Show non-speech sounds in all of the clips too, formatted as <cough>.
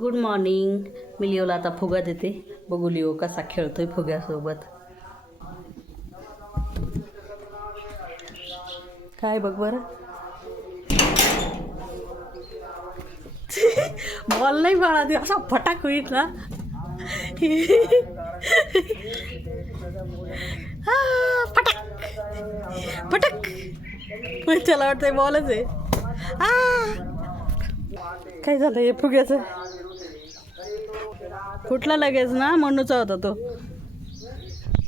Good morning मी लिओला आता फुगा देते. बघू लिओ कसा खेळतोय फुग्यासोबत. काय बघ बरं. बॉल नाही बाळा ते असा फटाक होईल ना. हा, फटाक. फटाक. त्याला वाटतंय बॉलच आहे. काय झालं हे फुग्याचं? फुटला लगेच ना? मनूचा होता तो.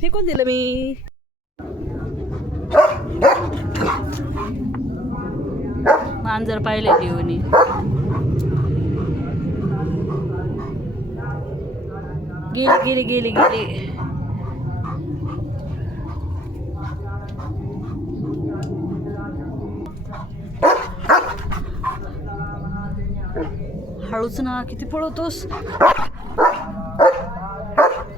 फेकून दिलं मी. मांजर पाहिले लिओनी गेली गेली गेली गेली. हळूच ना किती पळवतोस?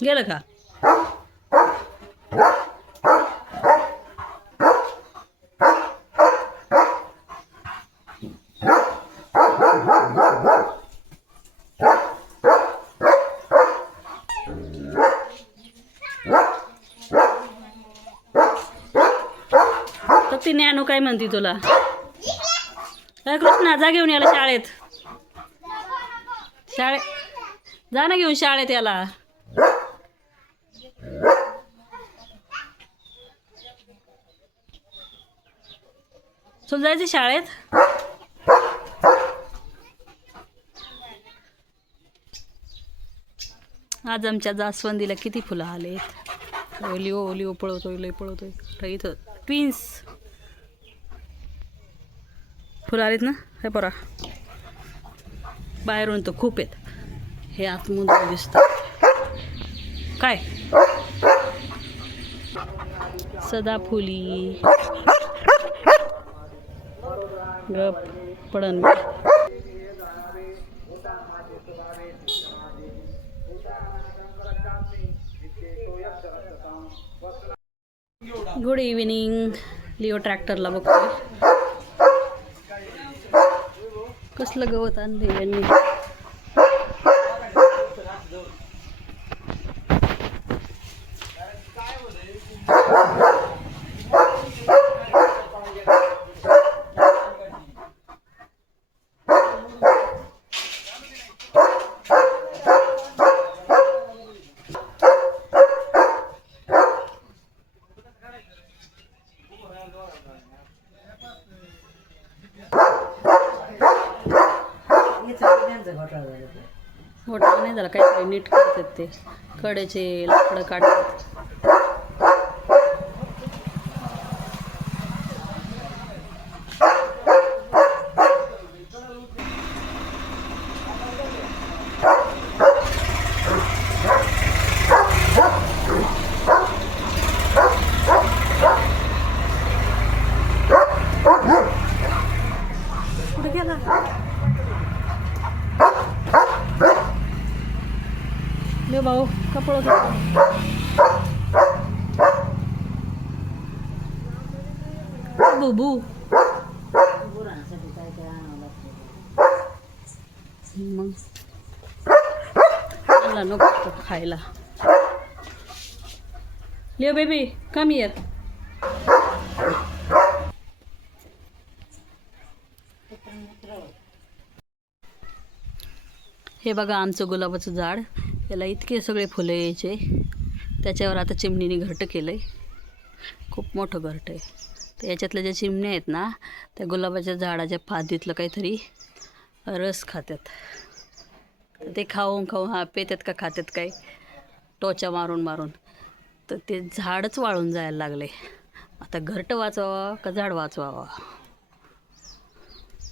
गेलं का तर ती नॅनो काय म्हणते तुला? काय कृष्णा जा घेऊन याला शाळेत. शाळेत जा ना घेऊन शाळेत याला. तुला जायचं शाळेत? आज आमच्या जास्वंदीला किती फुलं आलेत. लिओ ओलिओ पळवतोय लय पळवतोय. इथं ट्विन्स फुलं आलीत ना? हे बरा बाहेरून तर खूप आहेत. हे आतमधून दिसतं. काय? सदाफुली. गप पडन गुड इव्हिनिंग लिओ ट्रॅक्टरला बघतोय. कसलं गवत आणलं यांनी? नाही झाला. काही नीट करतात ते. कडेचे लाकडं काढतात कुठे गेला ले भाऊ शकतो बुबू. मग. मला नको खायला. लिओ बेबी कम येत हे बघा आमचं गुलाबाचं झाड. याला इतके सगळे फुलं यायचे. त्याच्यावर आता चिमणीने घरटं केलं आहे खूप मोठं घरटं आहे. तर याच्यातल्या ज्या चिमण्या आहेत ना त्या गुलाबाच्या झाडाच्या फादीतलं काहीतरी रस खात्यात. ते खाऊन खाऊन हा पेतात का खातात काय? टोचा मारून मारून. तर ते झाडच वाळून जायला लागले. आता घरटं वाचवावा का झाड वाचवावा?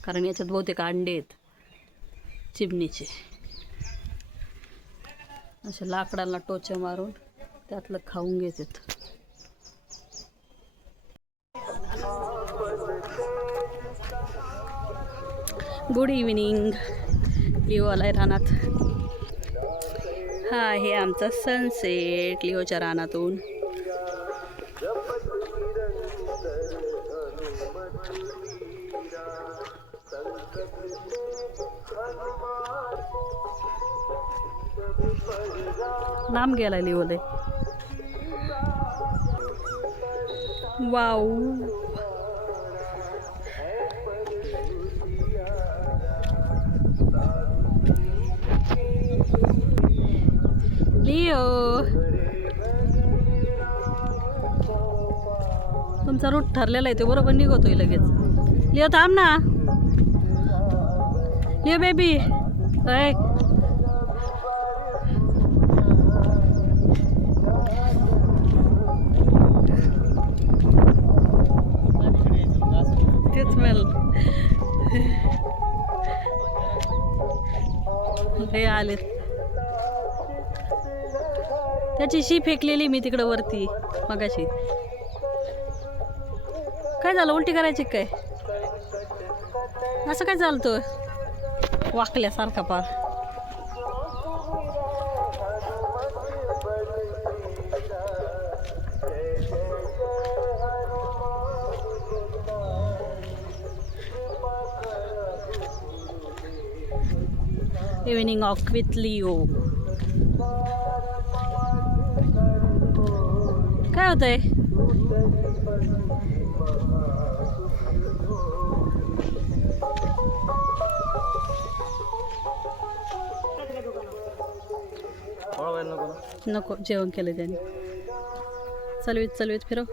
कारण याच्यात बहुतेक अंडे आहेत चिमणीचे. अशा लाकडाला टोचा मारून त्यातलं खाऊन घेतात गुड इव्हिनिंग लिओ आलाय रानात. हा आहे आमचा सनसेट लिओच्या रानातून. लांब गेला लिओले वाव. लिओ. तुमचा रूट ठरलेला आहे ते बरोबर निघतोय लगेच. लिओ थांब ना. लिओ बेबी मेल हे <laughs> आलेत. त्याची शी फेकलेली मी तिकडं वरती मगाशी. काय झालं? उलटी करायची काय? असं काय चालतं वाकल्यासारखा पार. इव्हिनिंग वॉक विथ लिओ काय होतंय नको जेवण केलं त्याने. चलवीत चलवीत फिरव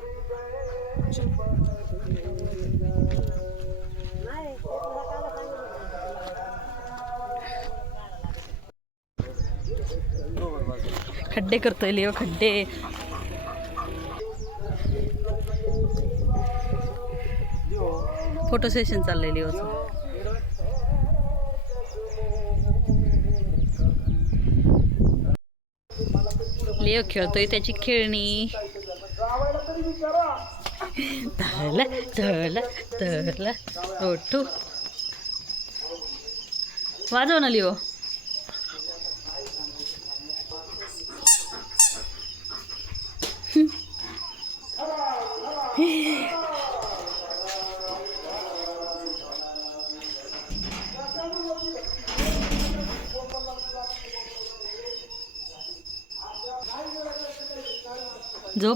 खड्डे करतोय लिओ खड्डे. फोटो सेशन चाललंय लिओचं लिओ खेळतोय त्याची खेळणी. धरला धरला धरला. ओठू वाजव ना लिओ <laughs> झोप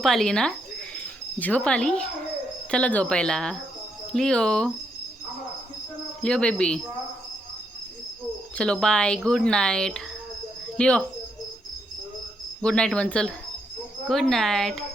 आली ना? झोप आली? चला झोपायला. लिओ. Leo baby. चलो bye good night Leo. Good night म्हण चल. Good night